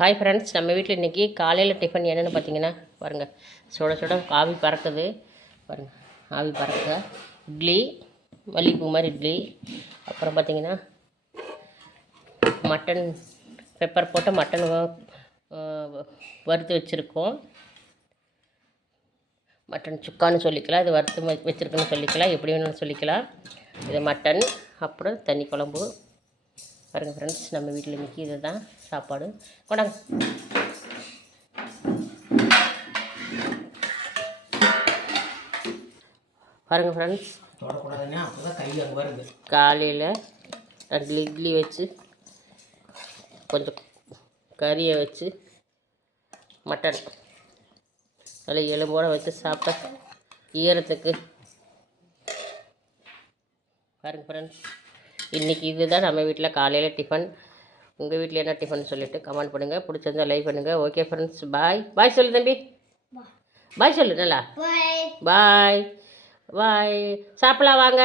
Hi friends, நம்ம வீட்டில் இன்றைக்கி காலையில் டிஃபன் என்னென்னு பார்த்தீங்கன்னா பாருங்கள், சுட சுட ஆவி பறக்குது பாருங்கள். ஆவி பறக்க இட்லி, மல்லிகைப்பூ மாதிரி இட்லி. அப்புறம் பார்த்திங்கன்னா மட்டன் பெப்பர் போட்ட மட்டன் வறுத்து வச்சுருக்கோம். மட்டன் சுக்கான்னு சொல்லிக்கலாம், இது வறுத்து வச்சுருக்குன்னு சொல்லிக்கலாம், எப்படி வேணும்னு சொல்லிக்கலாம். இது மட்டன், அப்புறம் தண்ணி குழம்பு. பாருங்கள் ஃப்ரெண்ட்ஸ், நம்ம வீட்டில் இன்றைக்கி இது தான் சாப்பாடு. கொண்டாங்க. பாருங்கள் ஃப்ரெண்ட்ஸ், காலையில் 2 இட்லி வச்சு கொஞ்சம் கறியை வச்சு மட்டன் நல்லா எலும்போடு வச்சு சாப்பிட்டா ஈரத்துக்கு. பாருங்கள் ஃப்ரெண்ட்ஸ், இன்றைக்கி இது தான் நம்ம வீட்டில் காலையில் டிஃபன். உங்கள் வீட்டில் என்ன டிஃபன் சொல்லிவிட்டு கமெண்ட் பண்ணுங்கள். பிடிச்சிருந்தா லைக் பண்ணுங்கள். ஓகே ஃப்ரெண்ட்ஸ், பாய். பாய் சொல்லு தம்பி, பாய் சொல்லு. நல்லா பாய் பாய். சாப்பிடலாம் வாங்க.